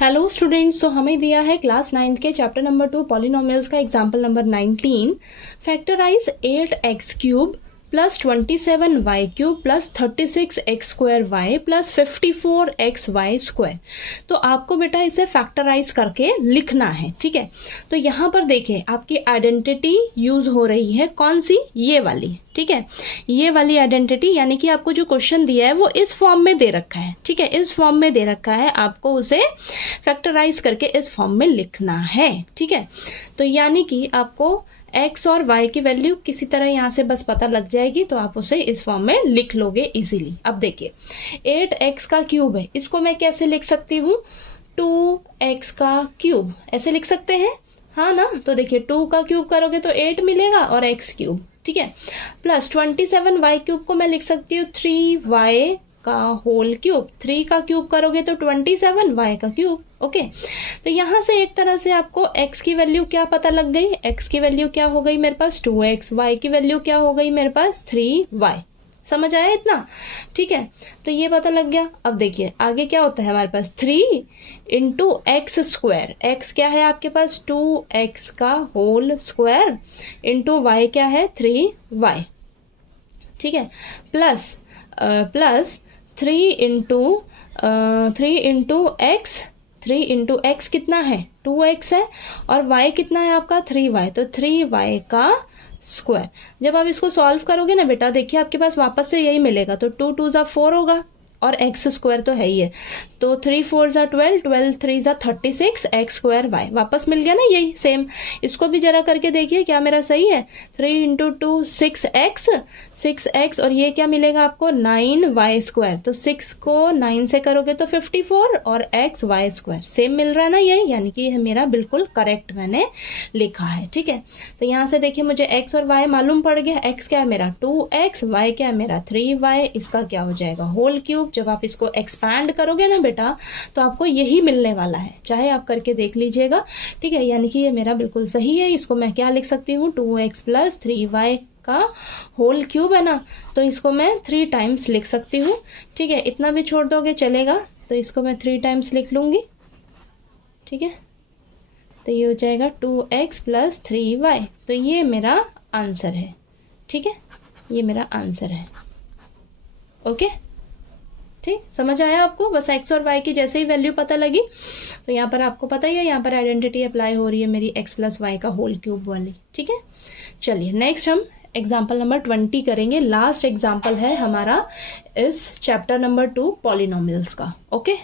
Hello students, तो हमें दिया है क्लास 9th के चैप्टर नंबर 2 पॉलिनोमियल्स का example number 19। Factorise 8x³ plus 27y³ plus 36x² plus 54xy²। तो आपको बेटा इसे फैक्टराइज करके लिखना है, ठीक है। तो यहाँ पर देखिए आपकी आइडेंटिटी यूज हो रही है, कौन सी? ये वाली, ठीक है। ये वाली आइडेंटिटी, यानी कि आपको जो क्वेश्चन दिया है वो इस फॉर्म में दे रखा है, ठीक है। इस फॉर्म में दे रखा है, आपको उसे फैक्टराइज करके इस फॉर्म में लिखना है, ठीक है। तो यानी कि आपको x और y की वैल्यू किसी तरह यहाँ से बस पता लग जाएगी, तो आप उसे इस फॉर्म में लिख लोगे इजीली। अब देखिए 8x का क्यूब है, इसको मैं कैसे लिख सकती हूँ? 2x का क्यूब, ऐसे लिख सकते हैं, हाँ ना। तो देखिए 2 का क्यूब करोगे तो 8 मिलेगा और x क्यूब, ठीक है। प्लस 27y क्यूब को मैं लिख सकती हूँ 3y का होल क्यूब। 3 का क्यूब करोगे तो 27y का क्यूब, ओके। तो यहाँ से एक तरह से आपको x की वैल्यू क्या पता लग गई? x की वैल्यू क्या हो गई मेरे पास? 2x। y की वैल्यू क्या हो गई मेरे पास? 3y। समझ आया इतना? ठीक है, तो ये पता लग गया। अब देखिए आगे क्या होता है हमारे पास? 3 इंटू x²। x क्या है आपके पास? 2x का होल स्क्वायर इंटू y क्या है? 3y, ठीक है। Plus 3 into x. 3 into x कितना है? 2x है, और y कितना है आपका? 3y, तो 3y का स्क्वायर। जब आप इसको सॉल्व करोगे ना बेटा, देखिए आपके पास वापस से यही मिलेगा, तो 2 2 ज़ा 4 होगा और x² तो है ही है, तो 3 4 ज़ा 12, 12 3 ज़ा 36, x²y वापस मिल गया ना, यही सेम। इसको भी जरा करके देखिए क्या मेरा सही है? 3 इंटू 2 6x, और ये क्या मिलेगा आपको? 9y²। तो 6 को 9 से करोगे तो 54 और xy² सेम मिल रहा है ना, यही, यानी कि मेरा बिल्कुल करेक्ट मैंने लिखा है, ठीक है। तो यहाँ से देखिए मुझे x और y मालूम पड़ गया। x क्या है मेरा? 2x, y क्या है मेरा? 3y। इसका क्या हो जाएगा? Whole cube. जब आप इसको एक्सपैंड करोगे ना बेटा, तो आपको यही मिलने वाला है, चाहे आप करके देख लीजिएगा, ठीक है। यानी कि ये मेरा बिल्कुल सही है। इसको मैं क्या लिख सकती हूँ? 2x प्लस 3y का होल क्यूब है ना, तो इसको मैं 3 टाइम्स लिख सकती हूँ, ठीक है। इतना भी छोड़ दोगे चलेगा, तो इसको मैं 3 टाइम्स लिख लूंगी, ठीक है। तो ये हो जाएगा 2x प्लस 3y। तो ये मेरा आंसर है, ठीक है। ये मेरा आंसर है, ओके। ठीक, समझ आया आपको? बस x और y की जैसे ही वैल्यू पता लगी, तो यहाँ पर आपको पता ही है, यहाँ पर आइडेंटिटी अप्लाई हो रही है मेरी x प्लस y का होल क्यूब वाली, ठीक है। चलिए नेक्स्ट हम एग्जाम्पल नंबर 20 करेंगे। लास्ट एग्जाम्पल है हमारा इस चैप्टर नंबर 2 पॉलिनोमियल्स का, ओके।